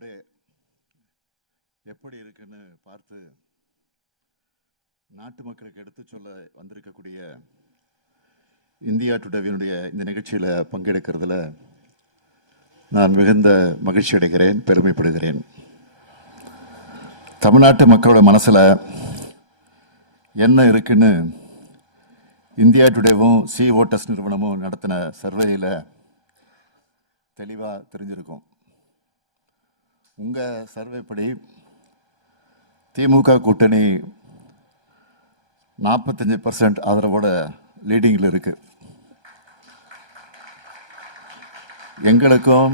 Today எப்படி இருக்குன்னு பார்த்து நாட்டு மக்களுக்கு எடுத்து சொல்ல வந்திருக்கக்கூடிய இந்தியா டுடேவினுடைய இந்த நிகழ்ச்சியில் பங்கெடுக்கிறதுல நான் மிகுந்த மகிழ்ச்சி அடைகிறேன், பெருமைப்படுகிறேன். தமிழ்நாட்டு மக்களோட மனசில் என்ன இருக்குன்னு இந்தியா டுடேவும் சி ஓட்டர்ஸ் நிறுவனமும் நடத்தின சர்வேயில் தெளிவாக தெரிஞ்சிருக்கும். உங்கள் சர்வேப்படி திமுக கூட்டணி 45% ஆதரவோட லீடிங்கில் இருக்கு. எங்களுக்கும்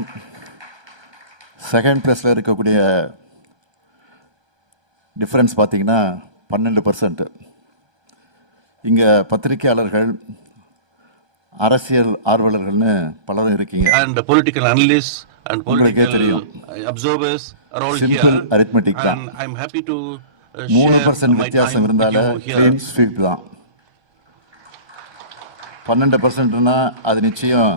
செகண்ட் பிளேஸில் இருக்கக்கூடிய டிஃப்ரென்ஸ் பார்த்தீங்கன்னா 12%. இங்கே பத்திரிகையாளர்கள், அரசியல் ஆர்வலர்கள்னு பலரும் இருக்கீங்க. And political analysts and political observers are all here. Arithmetic and I'm happy to 3% வித்தியாசம் இருந்தால க்ளீன் ஸ்வீப் தான். 12%னா அது நிச்சயம்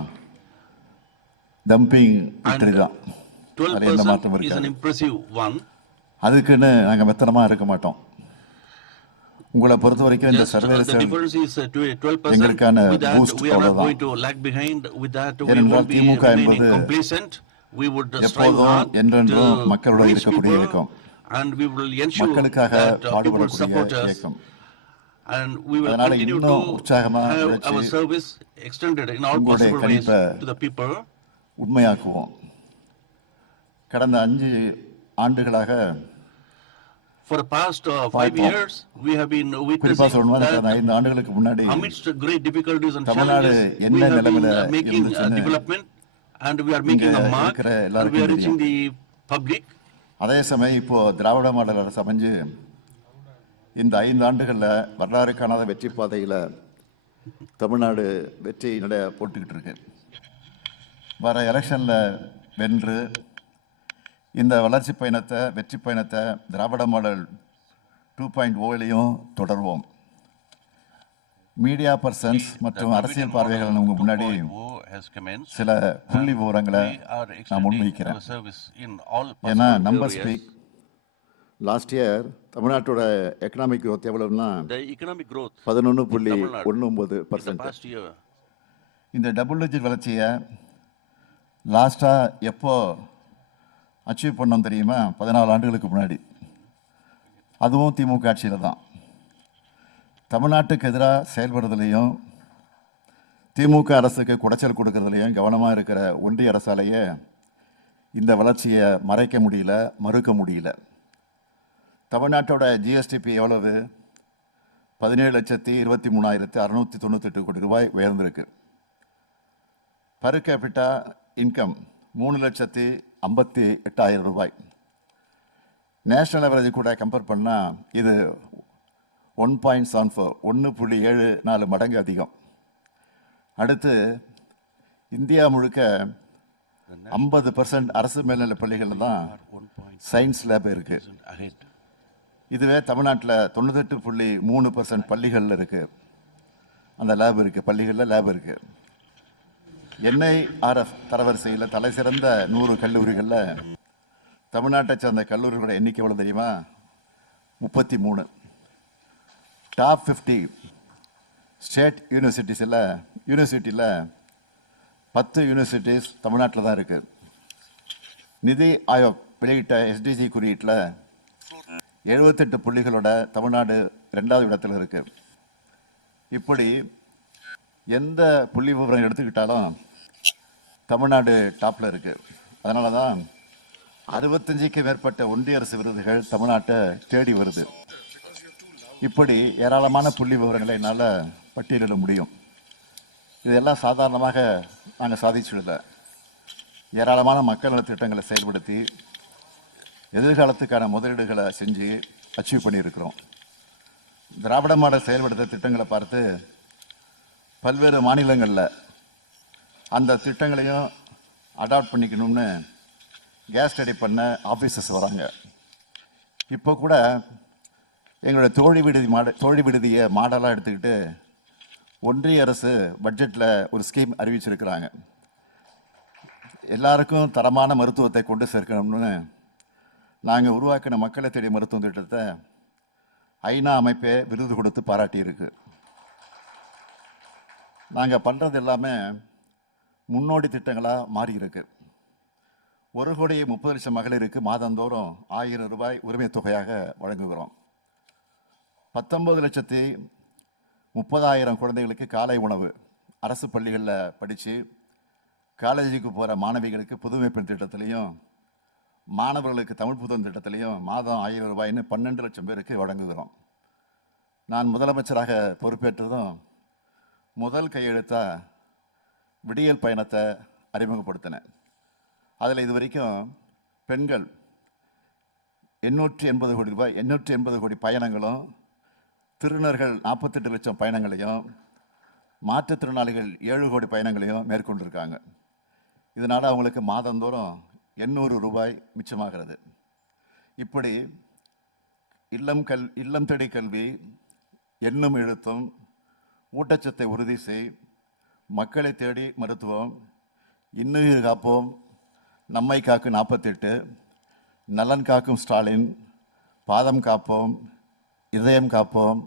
டம்பிங் விக்டரி தான். 12% is an impressive one. அதுக்குன்னு நாங்கள் மெத்தனமாக இருக்க மாட்டோம். உங்களை பொறுத்த வரைக்கும் இந்த சர்வே எங்களுக்கான பூஸ்ட் அவ்வளவுதான். ஏனென்றால் திமுக என்பது எப்போதும் என்றென்றும் மக்களுடன் இருக்கக்கூடிய இயக்கம், மக்களுக்காக பாடுபடக்கூடிய இயக்கம். அதனால இன்னும் உற்சாகமா உங்களுடைய கணிப்பை உண்மையாக்குவோம். கடந்த 5 ஆண்டுகளாக For the past 5 years, we have been witnessing that amidst great difficulties and challenges, we have been making development and we are making a mark and we are reaching the public. அதே சமயம் இப்போ திராவிட model அரசு அமைஞ்சு இந்த 5 ஆண்டுகளில் வரலாறு காணாத வெற்றி பாதையில் தமிழ்நாடு வெற்றி நடைய போட்டுக்கிட்டு இருக்கு. வர எலெக்ஷனில் வென்று இந்த வளர்ச்சி பயணத்தை, வெற்றி பயணத்தை திராவிட மாடல் 2.0லையும் தொடர்வோம். மீடியா பர்சன்ஸ் மற்றும் அரசியல் பார்வைகள் உங்க முன்னாடி சில புள்ளி விவரங்களை நான் முன்வைக்கிறேன். ஏன்னா நம்பர் ஸ்பீக். லாஸ்ட் இயர் தமிழ்நாட்டோட எக்கனாமிக் growth எவ்வளவுன்னா 11.19%. இந்த டபுள் டிஜிட் வளர்ச்சியை லாஸ்ட்டாக எப்போ அச்சீவ் பண்ணோம் தெரியுமா? 14 ஆண்டுகளுக்கு முன்னாடி. அதுவும் திமுக ஆட்சியில் தான். தமிழ்நாட்டுக்கு எதிராக செயல்படுறதுலையும் திமுக அரசுக்கு குடைச்சல் கொடுக்கறதுலையும் கவனமாக இருக்கிற ஒன்றிய அரசாலேயே இந்த வளர்ச்சியை மறைக்க முடியல, மறுக்க முடியல. தமிழ்நாட்டோட ஜிஎஸ்டிபி எவ்வளவு? 17,23,698 கோடி ரூபாய் உயர்ந்திருக்கு. பர் கேபிட்டா இன்கம் 3,58,000 ரூபாய். நேஷனல் ஆவரேஜ் கூட கம்பேர் பண்ணால் இது 1.74 1.74 மடங்கு அதிகம். அடுத்து இந்தியா முழுக்க 50% அரசு மேல்நிலை பள்ளிகளில் தான் சயின்ஸ் லேப் இருக்கு. இதுவே தமிழ்நாட்டில் 98.3% பள்ளிகளில் இருக்கு. அந்த லேப் இருக்கு, பள்ளிகளில் லேப் இருக்கு. NIRF தரவரிசையில் தலை சிறந்த 100 கல்லூரிகளில் தமிழ்நாட்டை சேர்ந்த கல்லூரிகளோட எண்ணிக்கை எவ்வளோ தெரியுமா? 33. டாப் 50 ஸ்டேட் யூனிவர்சிட்டியில் 10 யூனிவர்சிட்டிஸ் தமிழ்நாட்டில் தான் இருக்குது. நிதி ஆயோக் வெளியிட்ட SDG குறியீட்டில் 78 புள்ளிகளோட தமிழ்நாடு 2வது இடத்துல இருக்குது. இப்படி எந்த புள்ளி விவரம் எடுத்துக்கிட்டாலும் தமிழ்நாடு டாப்பில் இருக்குது. அதனால தான் 65க்கு மேற்பட்ட ஒன்றிய அரசு விருதுகள் தமிழ்நாட்டை தேடி வருது. இப்படி ஏராளமான புள்ளி விவரங்களை என்னால் பட்டியலிட முடியும். இதெல்லாம் சாதாரணமாக நாங்கள் சாதிச்சுடல. ஏராளமான மக்கள் நல திட்டங்களை செயல்படுத்தி எதிர்காலத்துக்கான முதலீடுகளை செஞ்சு அச்சீவ் பண்ணியிருக்கிறோம். திராவிட மாடல் செயல்படுத்த திட்டங்களை பார்த்து பல்வேறு மாநிலங்களில் அந்த திட்டங்களையும் அடாப்ட் பண்ணிக்கணும்னு கேஸ் ஸ்டடி பண்ண ஆஃபீஸர்ஸ் வராங்க. இப்போ கூட எங்களோட தோழி விடுதியை மாடலாக எடுத்துக்கிட்டு ஒன்றிய அரசு பட்ஜெட்டில் ஒரு ஸ்கீம் அறிவிச்சிருக்கிறாங்க. எல்லாருக்கும் தரமான மருத்துவத்தை கொண்டு சேர்க்கணும்னு நாங்கள் உருவாக்கின மக்களை தேடி மருத்துவ திட்டத்தை ஐநா அமைப்பே விருது கொடுத்து பாராட்டியிருக்கு. நாங்கள் பண்ணுறது எல்லாமே முன்னோடி திட்டங்களாக மாறி இருக்கு. 1,30,00,000 மகளிருக்கு மாதந்தோறும் 1000 ரூபாய் உரிமை தொகையாக வழங்குகிறோம். 19,30,000 குழந்தைகளுக்கு காலை உணவு அரசு பள்ளிகளில் படித்து காலேஜுக்கு போகிற மாணவிகளுக்கு புதுமை பெண் திட்டத்திலையும் மாணவர்களுக்கு தமிழ் புதன் திட்டத்திலையும் மாதம் 1000 ரூபாய்னு 12 லட்சம் பேருக்கு வழங்குகிறோம். நான் முதலமைச்சராக பொறுப்பேற்றதும் முதல் கையெழுத்தாக விடியல் பயணத்தை அறிமுகப்படுத்தினேன். அதில் இது வரைக்கும் பெண்கள் 880 கோடி ரூபாய் 880 கோடி பயணங்களும், திருநர்கள் 48 லட்சம் பயணங்களையும், மாற்றுத்திறனாளிகள் 7 கோடி பயணங்களையும் மேற்கொண்டிருக்காங்க. இதனால் அவங்களுக்கு மாதந்தோறும் 800 ரூபாய் மிச்சமாகிறது. இப்படி இல்லம் தேடி கல்வி, எண்ணும் எழுத்தும், ஊட்டச்சத்தை உறுதி செய், மக்களை தேடி மருத்துவம், இன்னுயிர் காப்போம், நம்மை காக்கும் 48, நலன் காக்கும் ஸ்டாலின், பாதம் காப்போம், இதயம் காப்போம்,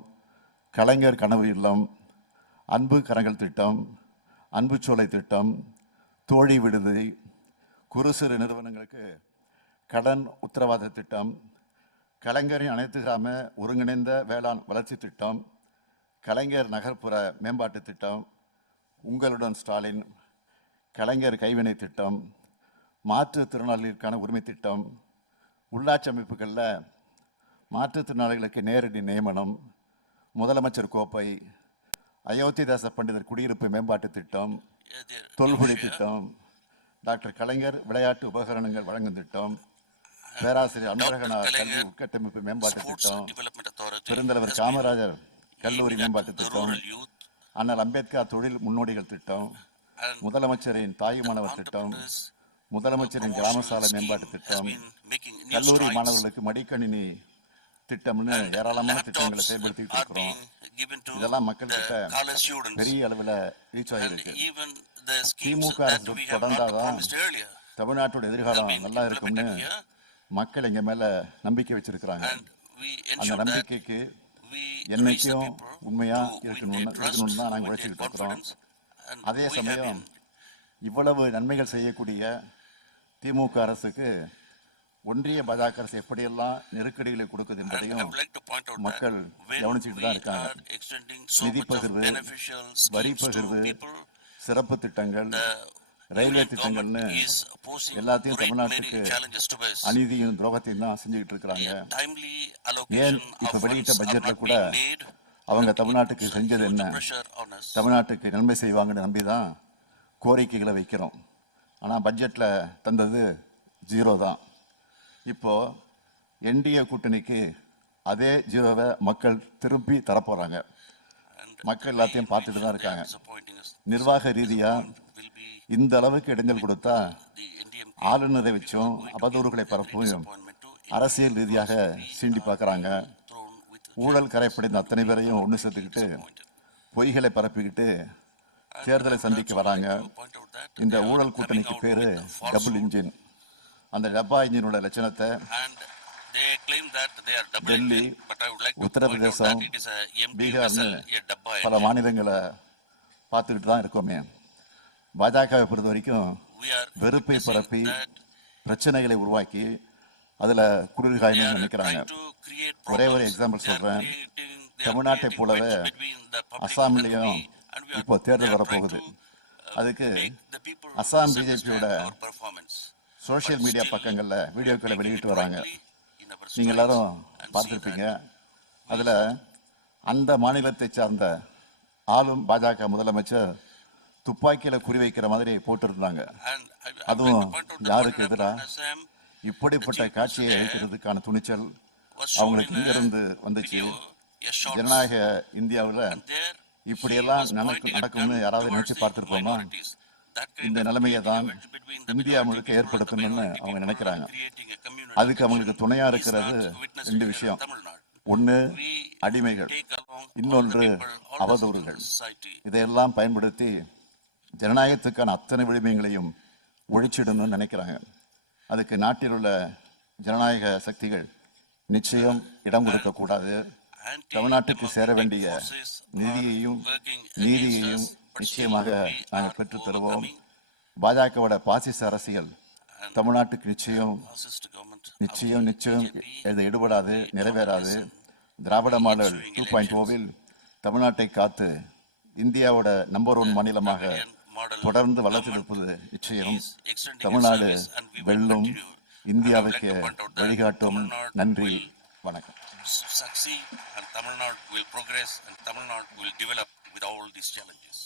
கலைஞர் கனவு இல்லம், அன்பு கரங்கள் திட்டம், அன்பு சோலை திட்டம், தோழி விடுதி, குறு சிறு நிறுவனங்களுக்கு கடன் உத்தரவாத திட்டம், கலைஞரின் அனைத்து கிராம ஒருங்கிணைந்த வேளாண் வளர்ச்சி திட்டம், கலைஞர் நகர்ப்புற மேம்பாட்டு திட்டம், உங்களுடன் ஸ்டாலின், கலைஞர் கைவினை திட்டம், மாற்றுத்திறனாளிகளுக்கான உரிமை திட்டம், உள்ளாட்சி அமைப்புகளில் மாற்றுத்திறனாளிகளுக்கு நேரடி நியமனம், முதலமைச்சர் கோப்பை, அயோத்திதாச பண்டிதர் குடியிருப்பு மேம்பாட்டு திட்டம், தொல்குடி திட்டம், டாக்டர் கலைஞர் விளையாட்டு உபகரணங்கள் வழங்கும் திட்டம், பேராசிரியர் அன்பழகனார் கல்வி உட்கட்டமைப்பு மேம்பாட்டு திட்டம், பெருந்தலைவர் காமராஜர் கல்லூரி மேம்பாட்டு திட்டம், அண்ணல் அம்பேத்கர் தொழில் முன்னோடிகள் திட்டம், முதலமைச்சரின் தாய் மாணவர் திட்டம், முதலமைச்சரின் கிராம சாலை மேம்பாட்டு திட்டம், கல்லூரி மாணவர்களுக்கு மடிக்கணினி திட்டம்னு ஏராளமான திட்டங்களை செயல்படுத்திட்டு இருக்கிறோம். இதெல்லாம் மக்கள்கிட்ட பெரிய அளவில் ரீச் ஆகியிருக்கு. திமுக அரசு தொடர்ந்தாதான் தமிழ்நாட்டோட எதிர்காலம் நல்லா இருக்கும்னு மக்கள் எங்க மேல நம்பிக்கை வச்சிருக்கிறாங்க. அந்த நம்பிக்கைக்கு என்னைக்கும் உண்மையா இருக்கணும்னு தான் நாங்கள் உழைச்சிக்கிட்டு இருக்கிறோம். அதே சமயம் இவ்வளவு நன்மைகள் செய்யக்கூடிய திமுக அரசுக்கு ஒன்றிய பாஜக அரசு எப்படியெல்லாம் நெருக்கடிகளை கொடுக்குது என்பதையும் மக்கள் கவனிச்சுட்டு தான் இருக்காங்க. நிதி பகிர்வு, வரி பகிர்வு, சிறப்பு திட்டங்கள், ரயில்வே திட்டங்கள்னு எல்லாத்தையும் தமிழ்நாட்டுக்கு அநீதியும் துரோகத்தையும் தான் செஞ்சுக்கிட்டு இருக்கிறாங்க. ஏன் இப்ப வெளியிட்ட பட்ஜெட்ல கூட அவங்க தமிழ்நாட்டுக்கு செஞ்சது என்ன, தமிழ்நாட்டுக்கு நன்மை செய்வாங்கன்னு நம்பிதான் கோரிக்கைகளை வைக்கிறோம். ஆனா பட்ஜெட்ல தந்தது 0 தான். இப்போ என்டிஏ கூட்டணிக்கு அதே 0வை மக்கள் திருப்பி தரப்போறாங்க. மக்கள் எல்லாத்தையும் பார்த்துட்டு தான் இருக்காங்க. நிர்வாக ரீதியா இந்த அளவுக்கு இடைஞ்சல் கொடுத்தா ஆளுநரை வச்சும் அவதூறுகளை பரப்பும் அரசியல் ரீதியாக சீண்டி பார்க்குறாங்க. ஊழல் கரைப்படைந்த அத்தனை பேரையும் ஒன்று சேர்த்துக்கிட்டு பொய்களை பரப்பிக்கிட்டு தேர்தலை சந்திக்க வராங்க. இந்த ஊழல் கூட்டணிக்கு பேரு டபுள் இன்ஜின். அந்த டப்பா இன்ஜினோட லட்சணத்தை டெல்லி, உத்தரப்பிரதேசம், பீகார்னு பல மாநிலங்களை பார்த்துக்கிட்டு தான் இருக்கோமே. பாஜகவை பொறுத்த வரைக்கும் வெறுப்பை பரப்பி பிரச்சனைகளை உருவாக்கி அதில் குளிர்காயணும்னு நினைக்கிறாங்க. ஒரே ஒரு எக்ஸாம்பிள் சொல்கிறேன். தமிழ்நாட்டை போலவே அஸ்ஸாம்லேயும் இப்போ தேர்தல் வரப்போகுது. அதுக்கு அஸ்ஸாம் பிஜேபியோட சோசியல் மீடியா பக்கங்களில் வீடியோக்களை வெளியிட்டு வராங்க. நீங்கள் எல்லாரும் பார்த்துருப்பீங்க. அதில் அந்த மாநிலத்தை சார்ந்த ஆளும் பாஜக முதலமைச்சர் துப்பாக்கியில் குறிவைக்கிற மாதிரி போட்டிருந்தாங்க. அதுவும் யாருக்கு எதிராக? இப்படிப்பட்ட காட்சியை அளிக்கிறதுக்கான துணிச்சல் அவங்களுக்கு இங்கிருந்து வந்துச்சு. ஜனநாயக இந்தியாவில் இப்படியெல்லாம் நடக்கும்னு யாராவது நினைச்சு பார்த்துருப்போமா? இந்த நிலைமையை தான் இந்தியா முழுக்க ஏற்படுத்தணும்னு அவங்க நினைக்கிறாங்க. அதுக்கு அவங்களுக்கு துணையா இருக்கிறது 2 விஷயம். ஒன்று அடிமைகள், இன்னொன்று அவதூறுகள். இதையெல்லாம் பயன்படுத்தி ஜனநாயகத்துக்கான அத்தனை விழுமியங்களையும் ஒழிச்சிடணும்னு நினைக்கிறாங்க. அதுக்கு நாட்டில் உள்ள ஜனநாயக சக்திகள் நிச்சயம் இடம் கொடுக்கக்கூடாது. தமிழ்நாட்டுக்கு சேர வேண்டிய நிதியையும் நீதியையும் நிச்சயமாக நாங்கள் பெற்றுத் தருவோம். பாஜகவோட பாசிச அரசியல் தமிழ்நாட்டுக்கு நிச்சயம் நிச்சயம் நிச்சயம் இது ஈடுபடாது, நிறைவேறாது. திராவிட மாடல் 2.0வில் தமிழ்நாட்டை காத்து இந்தியாவோட நம்பர் 1 மாநிலமாக தொடர்ந்து வளர்ச்சிருப்பது நிச்சயம். தமிழ்நாடு வெல்லும், இந்தியாவுக்கு வழிகாட்டும். நன்றி, வணக்கம். Succeed and Tamil Nadu will progress and Tamil Nadu will develop with all these challenges.